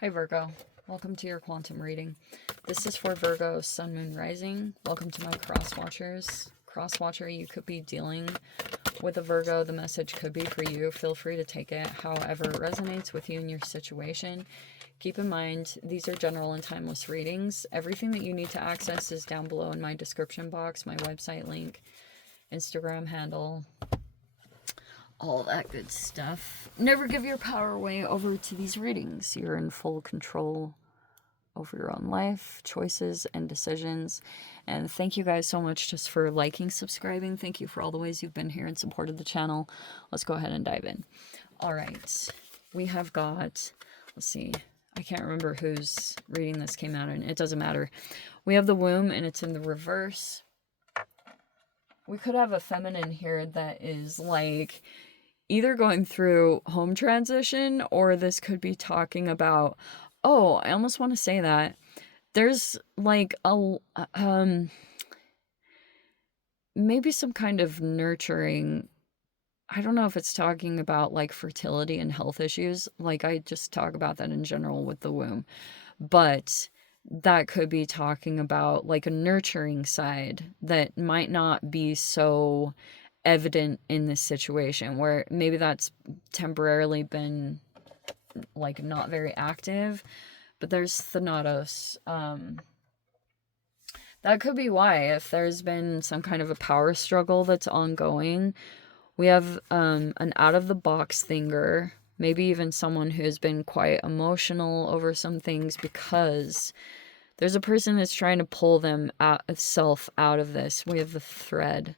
Hi Virgo, welcome to your quantum reading. This is for Virgo, Sun, Moon, Rising. Welcome to my cross watchers. Cross watcher, you could be dealing with a Virgo. The message could be for you. Feel free to take it however it resonates with you and your situation. Keep in mind, these are general and timeless readings. Everything that you need to access is down below in my description box, my website link, Instagram handle, all that good stuff. Never give your power away over to these readings. You're in full control over your own life, choices, and decisions. And thank you guys so much just for liking, subscribing. Thank you for all the ways you've been here and supported the channel. Let's go ahead and dive in. All right. We have got, let's see, I can't remember whose reading this came out in. It doesn't matter. We have the womb and it's in the reverse. We could have a feminine here that is like either going through home transition, or this could be talking about, oh, I almost want to say that there's like a maybe some kind of nurturing. I don't know if it's talking about like fertility and health issues. Like I just talk about that in general with the womb, but that could be talking about like a nurturing side that might not be so evident in this situation, where maybe that's temporarily been like not very active, but there's Thanatos. That could be why, if there's been some kind of a power struggle that's ongoing. We have an out of the box thinker, maybe even someone who's been quite emotional over some things, because there's a person that's trying to pull them out of self out of this. We have the thread.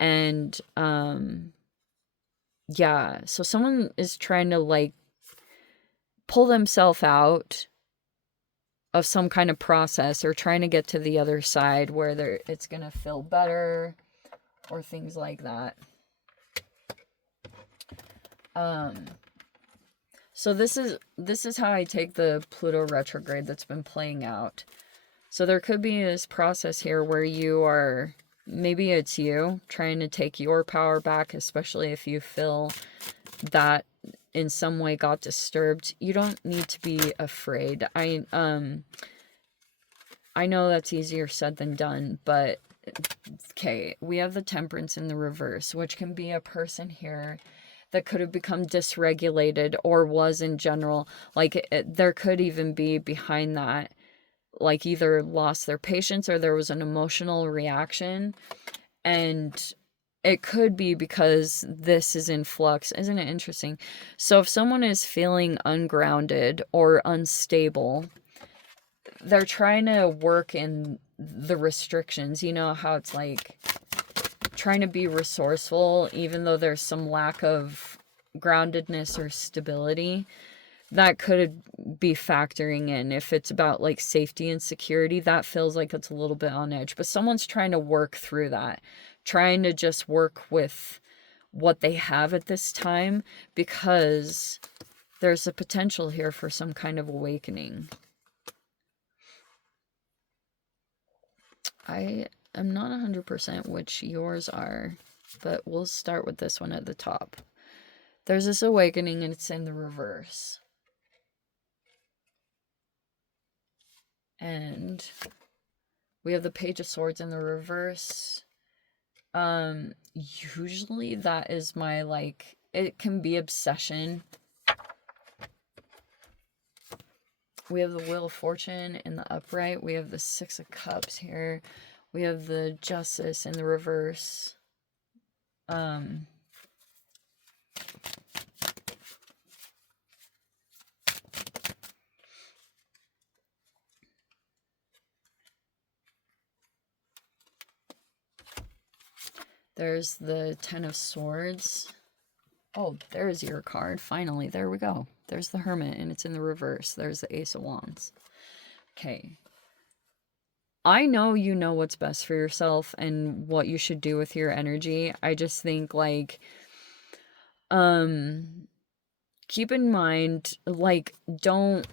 And yeah, so someone is trying to like pull themselves out of some kind of process, or trying to get to the other side where it's gonna feel better, or things like that. So this is how I take the Pluto retrograde that's been playing out. So there could be this process here where you are, maybe it's you trying to take your power back, especially if you feel that in some way got disturbed. You don't need to be afraid. I know that's easier said than done, but okay, we have the Temperance in the reverse, which can be a person here that could have become dysregulated, or was in general, like there could even be behind that, like either lost their patience or there was an emotional reaction. And it could be because this is in flux. Isn't it interesting? So if someone is feeling ungrounded or unstable, they're trying to work in the restrictions. You know how it's like trying to be resourceful, even though there's some lack of groundedness or stability. That could be factoring in. If it's about like safety and security, that feels like it's a little bit on edge. But someone's trying to work through that, trying to just work with what they have at this time, because there's a potential here for some kind of awakening. I am not 100% which yours are, but we'll start with this one at the top. There's this awakening and it's in the reverse. And we have the Page of Swords in the reverse. Usually that is my, like, it can be obsession. We have the Wheel of Fortune in the upright. We have the Six of Cups here. We have the Justice in the reverse. There's the Ten of Swords. Oh, there's your card. Finally, there we go. There's the Hermit, and it's in the reverse. There's the Ace of Wands. Okay. I know you know what's best for yourself and what you should do with your energy. I just think, like, keep in mind, like, don't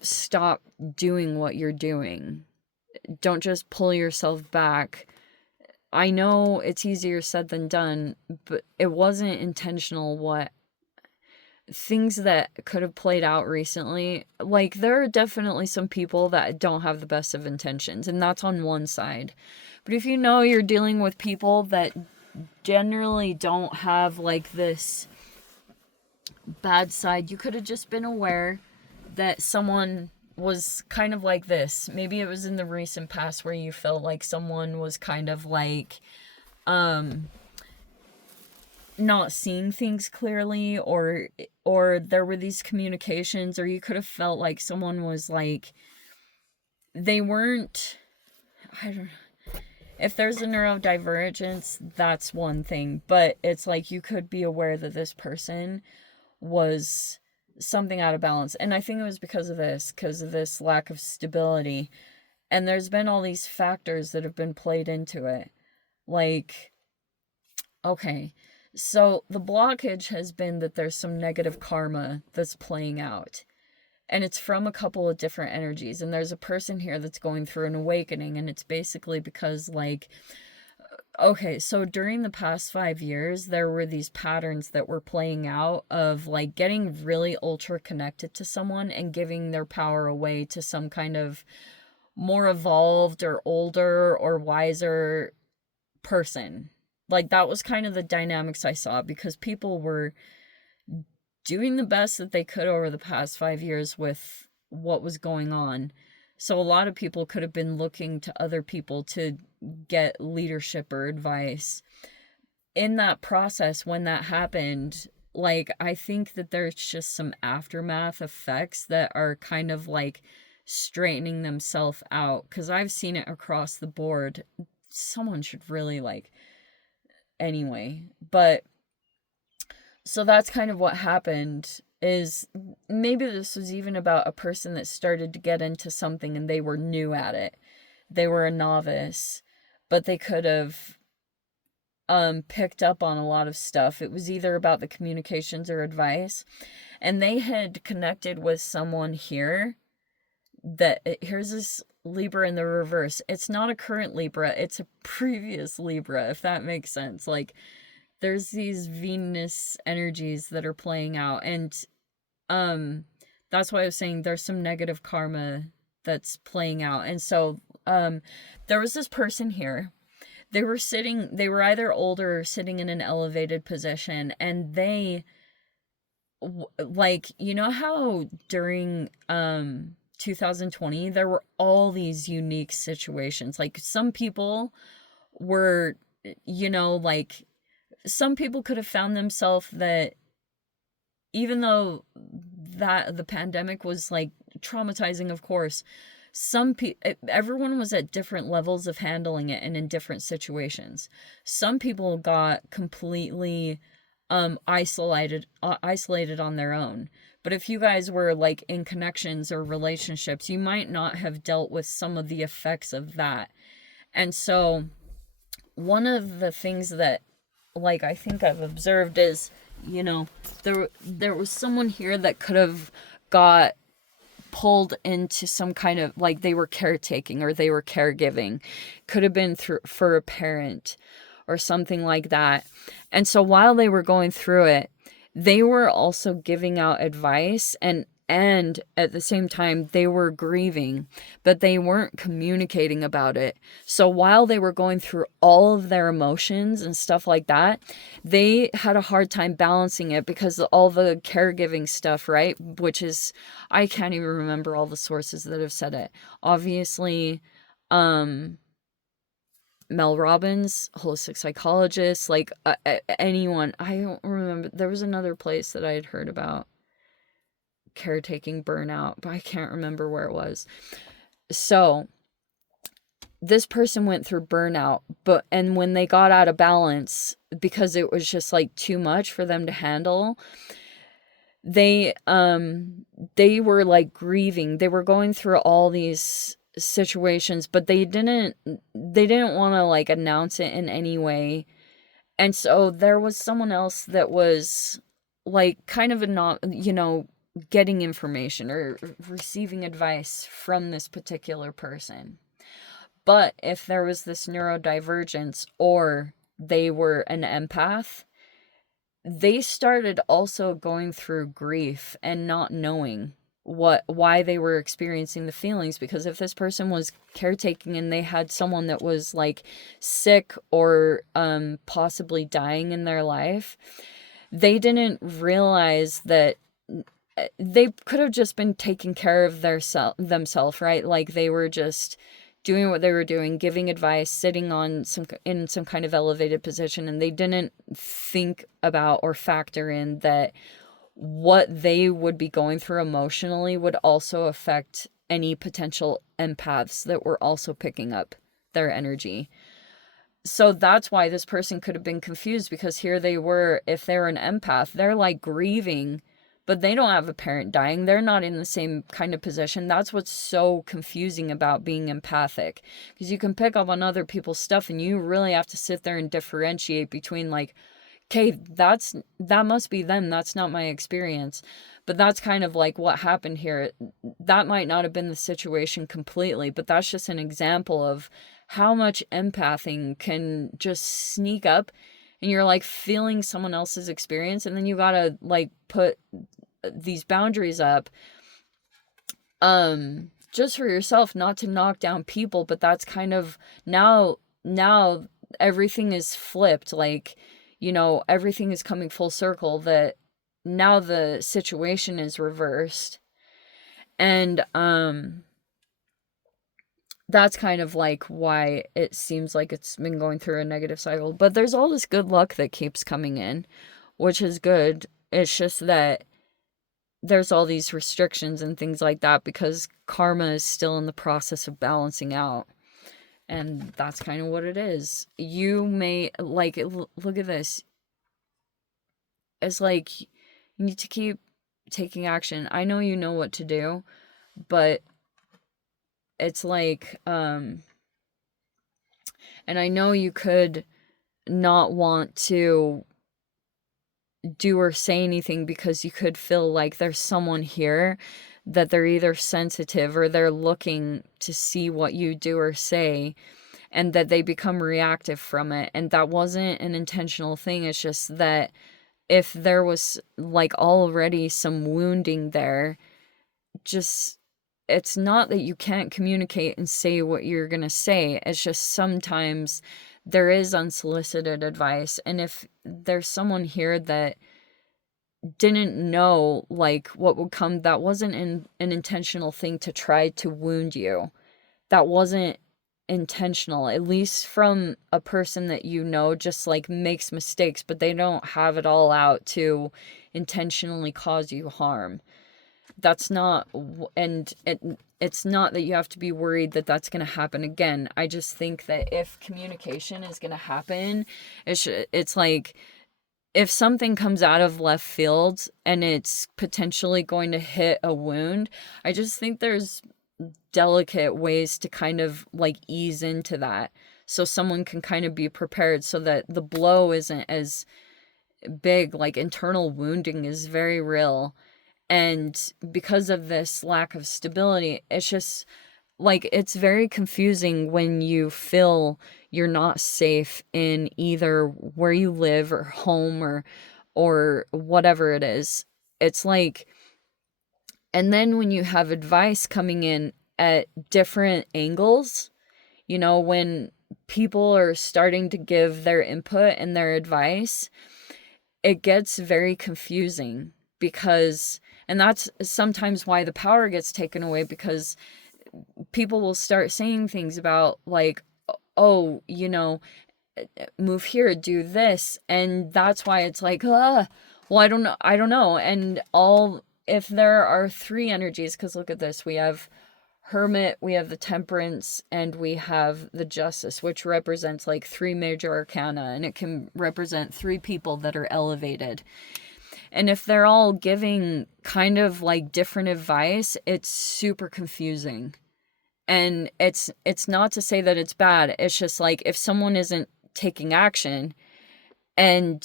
stop doing what you're doing. Don't just pull yourself back. I know it's easier said than done, but it wasn't intentional what things that could have played out recently, like, there are definitely some people that don't have the best of intentions, and that's on one side. But if you know you're dealing with people that generally don't have, like, this bad side, you could have just been aware that someone was kind of like this. Maybe it was in the recent past where you felt like someone was kind of like, not seeing things clearly, or there were these communications, or you could have felt like someone was like, they weren't, I don't know. If there's a neurodivergence, that's one thing, but it's like you could be aware that this person was something out of balance. And I think it was because of this lack of stability. And there's been all these factors that have been played into it. Like, okay, so the blockage has been that there's some negative karma that's playing out. And it's from a couple of different energies. And there's a person here that's going through an awakening. And it's basically because, like, okay, so during the past 5 years, there were these patterns that were playing out of, like, getting really ultra connected to someone and giving their power away to some kind of more evolved or older or wiser person. Like, that was kind of the dynamics I saw, because people were doing the best that they could over the past 5 years with what was going on. So a lot of people could have been looking to other people to get leadership or advice. In that process, when that happened, like, I think that there's just some aftermath effects that are kind of like straightening themselves out, because I've seen it across the board. Someone should really, like, anyway, but so that's kind of what happened. Is maybe this was even about a person that started to get into something and they were new at it. They were a novice, but they could have picked up on a lot of stuff. It was either about the communications or advice. And they had connected with someone here that, here's this Libra in the reverse. It's not a current Libra, it's a previous Libra, if that makes sense. Like, there's these Venus energies that are playing out, and that's why I was saying there's some negative karma that's playing out. And so there was this person here. They were either older or sitting in an elevated position, and they, like, you know how during 2020 there were all these unique situations. Like, some people were, you know, like, some people could have found themselves that, even though that the pandemic was, like, traumatizing, of course, everyone was at different levels of handling it and in different situations. Some people got completely isolated on their own. But if you guys were, like, in connections or relationships, you might not have dealt with some of the effects of that. And so one of the things that, like, I think I've observed is, you know, there was someone here that could have got pulled into some kind of, like, they were caretaking or they were caregiving. Could have been for a parent or something like that. And so while they were going through it, they were also giving out advice, and at the same time they were grieving, but they weren't communicating about it. So while they were going through all of their emotions and stuff like that, they had a hard time balancing it because of all the caregiving stuff, right? Which is, I can't even remember all the sources that have said it. Obviously, Mel Robbins, holistic psychologist, like, anyone. I don't remember. There was another place that I had heard about caretaking burnout, but I can't remember where it was. So this person went through burnout, and when they got out of balance, because it was just, like, too much for them to handle, they were, like, grieving. They were going through all these situations, but they didn't want to, like, announce it in any way. And so there was someone else that was, like, kind of you know, getting information or receiving advice from this particular person. But if there was this neurodivergence, or they were an empath, they started also going through grief and not knowing why they were experiencing the feelings, because if this person was caretaking and they had someone that was like sick or possibly dying in their life, they didn't realize that they could have just been taking care of themselves, right? Like they were just doing what they were doing, giving advice, sitting on in some kind of elevated position, and they didn't think about or factor in that what they would be going through emotionally would also affect any potential empaths that were also picking up their energy. So that's why this person could have been confused, because here they were, if they're an empath, they're like grieving, but they don't have a parent dying. They're not in the same kind of position. That's what's so confusing about being empathic, because you can pick up on other people's stuff and you really have to sit there and differentiate between like, okay, that must be them. That's not my experience. But that's kind of like what happened here. That might not have been the situation completely, but that's just an example of how much empathing can just sneak up, and you're like feeling someone else's experience, and then you gotta like put these boundaries up just for yourself, not to knock down people. But that's kind of now everything is flipped, like, you know, everything is coming full circle, that now the situation is reversed. And that's kind of like why it seems like it's been going through a negative cycle. But there's all this good luck that keeps coming in, which is good. It's just that there's all these restrictions and things like that because karma is still in the process of balancing out. And that's kind of what it is. You may, like, look at this. It's like, you need to keep taking action. I know you know what to do, but it's like, and I know you could not want to do or say anything because you could feel like there's someone here that they're either sensitive or they're looking to see what you do or say, and that they become reactive from it. And that wasn't an intentional thing. It's just that if there was like already some wounding there, just, it's not that you can't communicate and say what you're gonna say. It's just sometimes there is unsolicited advice. And if there's someone here that didn't know like what would come, that wasn't an intentional thing to try to wound you. That wasn't intentional, at least from a person that you know just like makes mistakes, but they don't have it all out to intentionally cause you harm. That's not, and it's not that you have to be worried that that's going to happen again. I just think that if communication is going to happen, it's like, if something comes out of left field and it's potentially going to hit a wound, I just think there's delicate ways to kind of like ease into that, so someone can kind of be prepared, so that the blow isn't as big. Like, internal wounding is very real, and because of this lack of stability, it's just like, it's very confusing when you feel you're not safe in either where you live or home or whatever it is. It's like, and then when you have advice coming in at different angles, you know, when people are starting to give their input and their advice, it gets very confusing, because, and that's sometimes why the power gets taken away, because people will start saying things about like, oh, you know, move here, do this, and that's why it's like, well, I don't know. And all, if there are three energies, because look at this, we have Hermit, we have the Temperance, and we have the Justice, which represents like three major arcana, and it can represent three people that are elevated. And if they're all giving kind of like different advice, it's super confusing. And it's not to say that it's bad. It's just like, if someone isn't taking action, and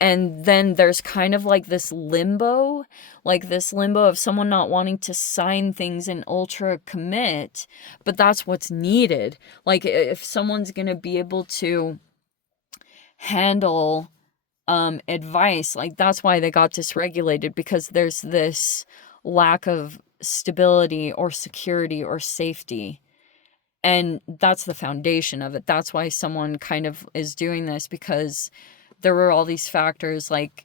then there's kind of like this limbo of someone not wanting to sign things and ultra commit, but that's what's needed. Like, if someone's going to be able to handle advice. Like, that's why they got dysregulated, because there's this lack of stability or security or safety. And that's the foundation of it. That's why someone kind of is doing this, because there were all these factors, like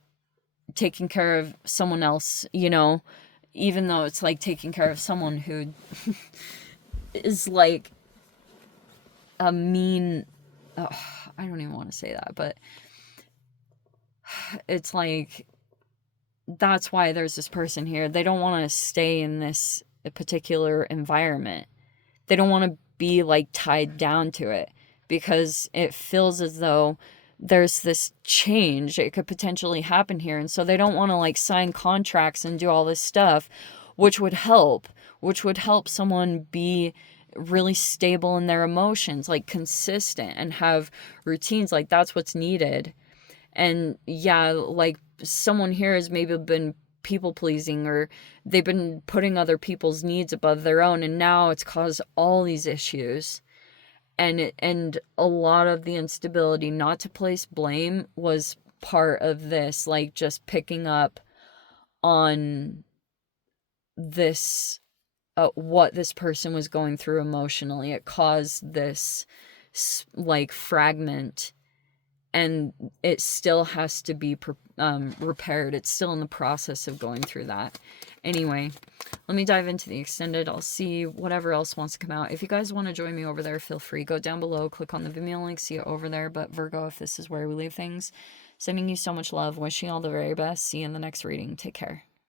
taking care of someone else, you know, even though it's like taking care of someone who is like a mean, oh, I don't even want to say that, but it's like, that's why there's this person here. They don't want to stay in this particular environment. They don't want to be like tied down to it, because it feels as though there's this change. It could potentially happen here. And so they don't want to like sign contracts and do all this stuff, which would help someone be really stable in their emotions, like consistent, and have routines. Like, that's what's needed. And yeah, like someone here has maybe been people pleasing, or they've been putting other people's needs above their own, and now it's caused all these issues. And a lot of the instability, not to place blame, was part of this, like just picking up on this, what this person was going through emotionally. It caused this like fragment, and it still has to be repaired. It's still in the process of going through that. Anyway, let me dive into the extended. I'll see whatever else wants to come out. If you guys want to join me over there, feel free. Go down below, click on the Vimeo link, see it over there. But Virgo, if this is where we leave things, sending you so much love, wishing you all the very best. See you in the next reading. Take care.